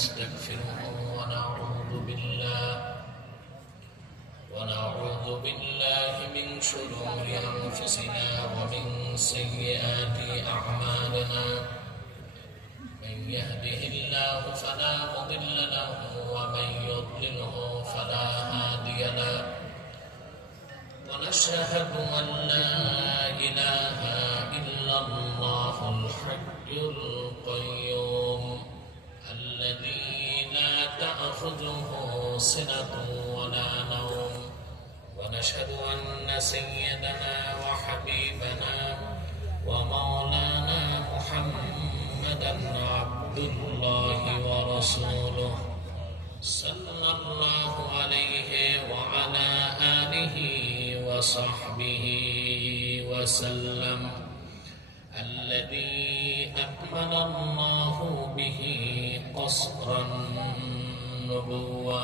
ونستغفره ونعوذ بالله من شرور أنفسنا ومن سيئات أعمالنا من يهده الله فلا مضل له ومن يضلله فلا هادي له ونشهد أن لا إله إلا الله الحي القيوم الذي لا تأخذه سنة ولا نوم ونشهد أن سيدنا وحبيبنا ومولانا محمدا عبد الله ورسوله صلى الله عليه وعلى آله وصحبه وسلم الذي أكمل الله به قصر النبوة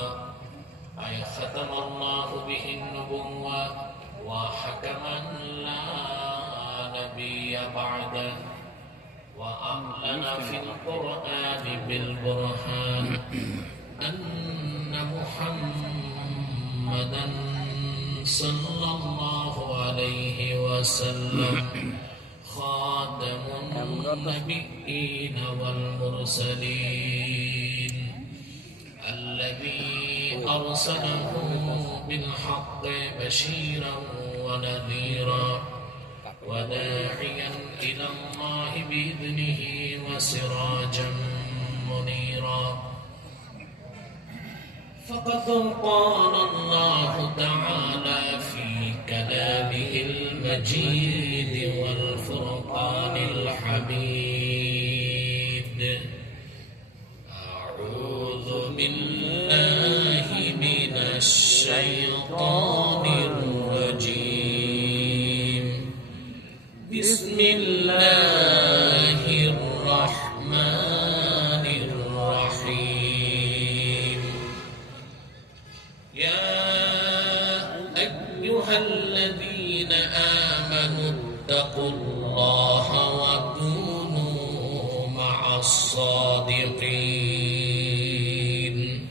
أي ختم الله به النبوة وحكما لا نبي بعده وأعلن في القرآن بالبرهان أن محمدا صلى الله عليه وسلم خاتم النبيين والمرسلين الذي أرسله بالحق بشيرا ونذيرا وداعيا إلى الله بإذنه وسراجا منيرا فقد قال الله تعالى في كلامه المجيد والفرقان الحميد أعوذ بالله من الشيطان الرجيم بسم الله الرحمن الرحيم يا أيها الذين آمنوا اتقوا الله وكونوا مع الصادقين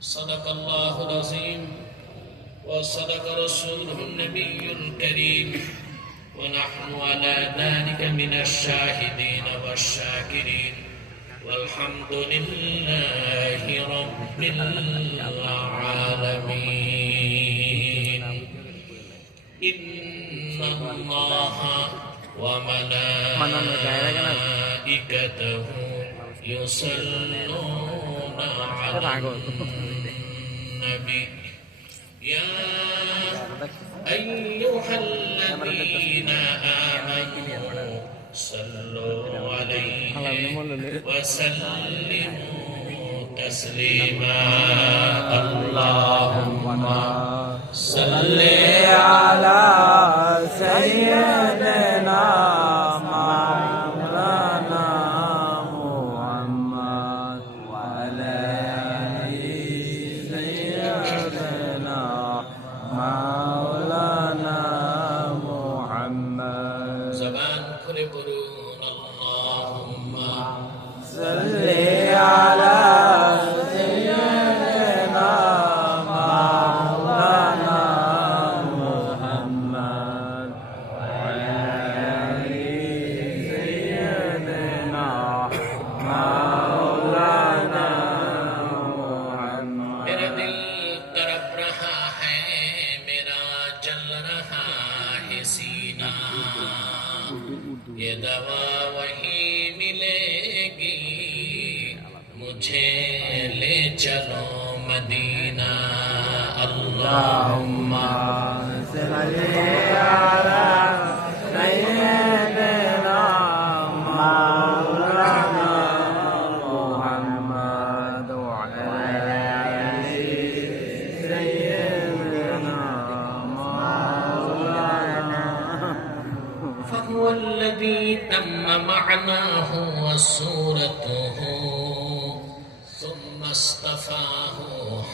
صدق الله العظيم وصدق رسوله النبي الكريم ونحن على ذلك من الشاهدين والشاكرين والحمد لله رب العالمين إن الله وملائكته يصلون على النبي يا أيها الذين آمنوا صلوا عليه وسلموا تسليما اللهم صل على سيدنا مولانا محمد وعلى آل سيدنا مولانا محمد زبان খুলে বলুন اللهم صل على سيدنا مولانا محمد وعلى آل سيدنا مولانا محمد मेरा दिल तड़प रहा है मेरा जल रहा है सीना ये दवा वही मिलेगी मुझे ले चलो मदीना अल्लाहुम्मा सल्ली अला सय्यिदना मौलाना मुहम्मद व अला आलि सय्यिदना मौलाना فهو الذي تم معناه وصورته ثم اصطفاه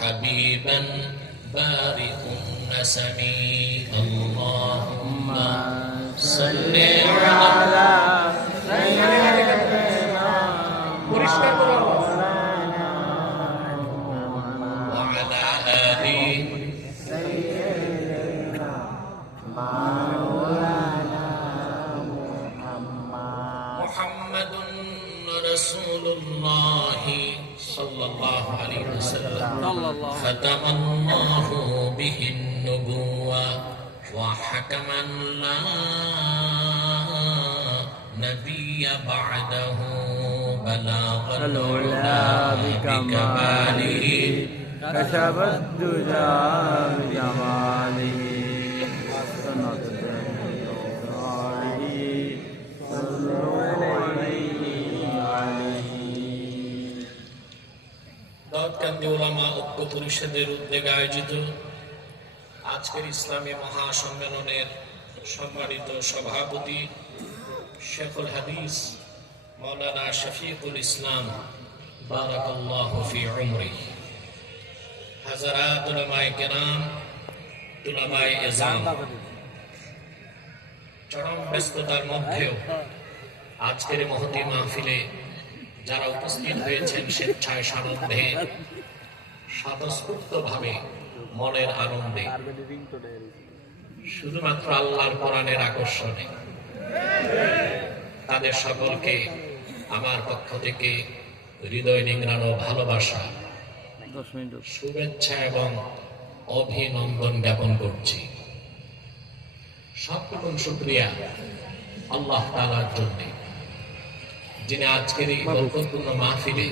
حبيبا بارئ النسم اللهم صل على سيدنا مولانا الله صلى الله عليه وسلم ختم الله به النبوة وحكما لا نبي بعده بلاغ العلا بكماله كشف الدجى بجماله حسنت দাউদকান্দি উলামা ঐক্য পরিষদের উদ্যোগে আয়োজিত আজকের ইসলামী মহাসম্মেলনের সম্মানিত সভাপতি শেখুল হাদিস মাওলানা শফিকুল ইসলাম বারাকাল্লাহু ফি উমরিহি, হাজারাত উলামায়ে কেরাম, উলামায়ে এজাম, চরম ব্যস্ততার মধ্যেও আজকের মহতী মাহফিলে যারা উপস্থিত হয়েছেন স্বেচ্ছায় সানন্দে স্বতঃস্ফূর্তভাবে মনের আনন্দে শুধুমাত্র আল্লাহর কোরআনের আকর্ষণে তাদের সকলকে আমার পক্ষ থেকে হৃদয় নিংড়ানো ভালোবাসা, শুভেচ্ছা এবং অভিনন্দন জ্ঞাপন করছি। সবরকম শুকরিয়া আল্লাহ তাআলার জন্য, যিনি আজকের এই বরকতপূর্ণ মাহফিলে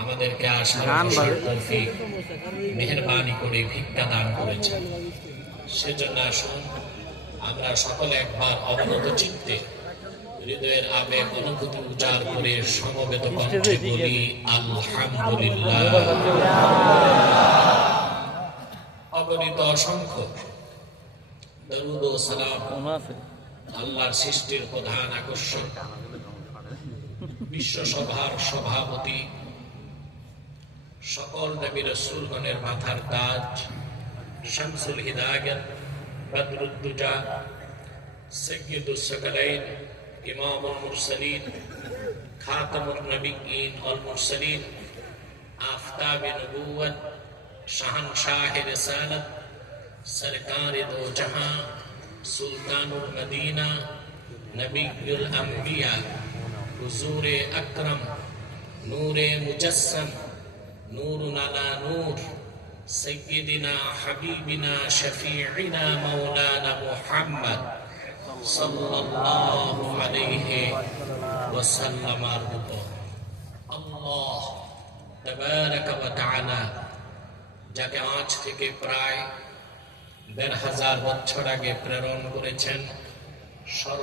আমাদেরকে আসার তৌফিক মেহেরবানি করে ভিক্ষা দান করেছেন। সেজন্য আসুন আমরা সকলে একবার অবনত চিত্তে হৃদয়ের আবেগ অনুভূতি উজাড় করে সমবেত কণ্ঠে বলি আলহামদুলিল্লাহ। অগণিত অসংখ্য দরুদ ও সালাম আল্লাহর সৃষ্টির প্রধান আকর্ষণ, বিশ্বসভার সভাপতি, সকল নবী রাসূলগণের মাথার তাজ, শামসুল হিদায়াত, বদরুদ্দুজা, সাইয়্যিদুস সাকালাইন, ইমামুল মুরসালিন, খাতামুন নবিয়্যিন ওয়াল মুরসালিন, আফতাবে নবুওয়াত, শাহনশাহে রিসালাত, সরকারে দো জাহাঁ, সুলতানুল মদিনা, নবিয়ুল আম্বিয়া, হুজুর আকরম, নূরে মুজাসসাম, নূরুন আলা নূর, সাইয়্যিদিনা হাবিবিনা শফিঈনা মাওলানা মুহাম্মদ সাল্লাল্লাহু আলাইহি ওয়াসাল্লামের উপর আল্লাহ তাবারাকা ওয়া তাআলা যাকে আজ থেকে প্রায় ১৫০০০ বছর আগে প্রেরণ করেছেন